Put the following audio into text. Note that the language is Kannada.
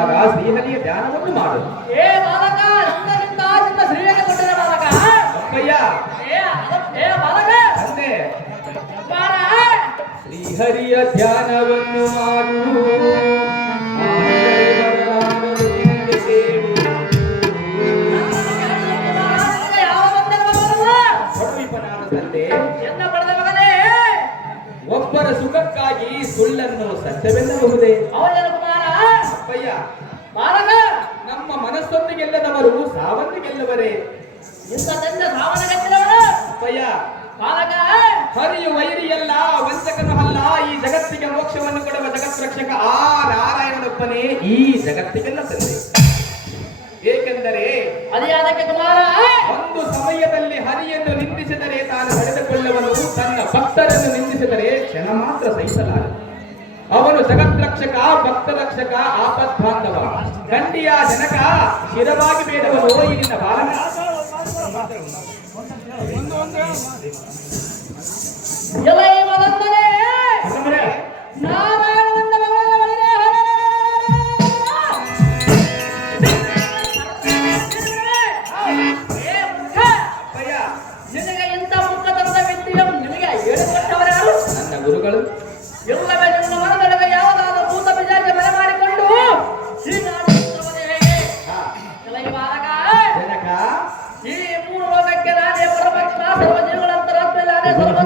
ಮಾಡುವಾಗ ಶ್ರೀಹರಿಯ ಧ್ಯಾನವನ್ನು ಮಾಡು. ಏ ಬಾಲಕ, ನಿನ್ನ ಶ್ರೀಹರಿ ಕೊಟ್ಟರೆ ಬಾಲಕ. ಅಪ್ಪಯ್ಯ, ಏ ಬಾಲಕ, ತಂದೆ, ಬಾರ. ಶ್ರೀಹರಿಯ ಧ್ಯಾನವನ್ನು ಮಾಡು. ಒಬ್ಬರ ಸುಖಕ್ಕಾಗಿ ಸುಳ್ಳನ್ನು ಸತ್ಯವೆನ್ನಬಹುದೇ? ಕುಮಾರ. ಅಪ್ಪಯ್ಯ, ಬಾಲಕ, ನಮ್ಮ ಮನಸ್ಸನ್ನು ಗೆಲ್ಲದವರು ಸಾವನ್ನು ಗೆಲ್ಲುವರೇ? ಇಂಥದೆಂದ ಸಾವನ್ನ ಗೆಲ್ಲದವರು. ಅಪ್ಪಯ್ಯ, ಬಾಲಕ, ಹರಿಯು ವೈರಿಯಲ್ಲ, ವಂಚಕನು ಅಲ್ಲ. ಈ ಜಗತ್ತಿಗೆ ಮೋಕ್ಷವನ್ನು ಕೊಡುವ ಜಗತ್ ರಕ್ಷಕ ಆ ನಾರಾಯಣನೊಬ್ಬನೇ ಈ ಜಗತ್ತಿಗೆಲ್ಲ ತಂದೆ. ಏಕೆಂದರೆ ಅದೇ ಅದಕ್ಕೆ ಕುಮಾರ, ಒಂದು ಸಮಯದಲ್ಲಿ ಹರಿಯನ್ನು ನಿಂದಿಸಿದರೆ ತಾನು ಪಡೆದುಕೊಳ್ಳುವನು, ತನ್ನ ಭಕ್ತರನ್ನು ನಿಂದಿಸಿದರೆ ಕ್ಷಣ ಮಾತ್ರ ಸಹಿಸಲಾರನು. ಅವನು ಜಗತ್ರಕ್ಷಕ, ಭಕ್ತ ರಕ್ಷಕ, ಆಪತ್ ಬಾಂಧವ, ಗಂಡಿಯ ಜನಕ, ಶಿರವಾಗಿ ಬೇಡವನು ಇಲ್ಲಿನ ಬಾಲಕ. ನಿನಗೆ ಇಂಥ ಮುಖತನದ ವ್ಯಕ್ತಿಗಳು ನಿಮಗೆ ಹೇಳಿಕೊಟ್ಟವರು ಯಾರು? ನನ್ನ ಗುರುಗಳು. ಎಲ್ಲವೇ ನಿಮ್ಮ ಮನದೊಳಗೆ ಯಾವುದಾದರೂ ಭೂತ ಪಿಶಾಚ ಮನೆ ಮಾಡಿಕೊಂಡು ಶ್ರೀನಾಥೇಶ್ವರನೇ ಹೇಗೆ ಎಲೈ ಬಾಲಕ, ಜನಕ, ಈ ಮೂರು ಲೋಕಕ್ಕೆ ನಾನೇ ಪರಮಾತ್ಮ, ಸರ್ವ ಜೀವಗಳಂತರಾತ್ಮ ನಾನೇ ಸರ್ವ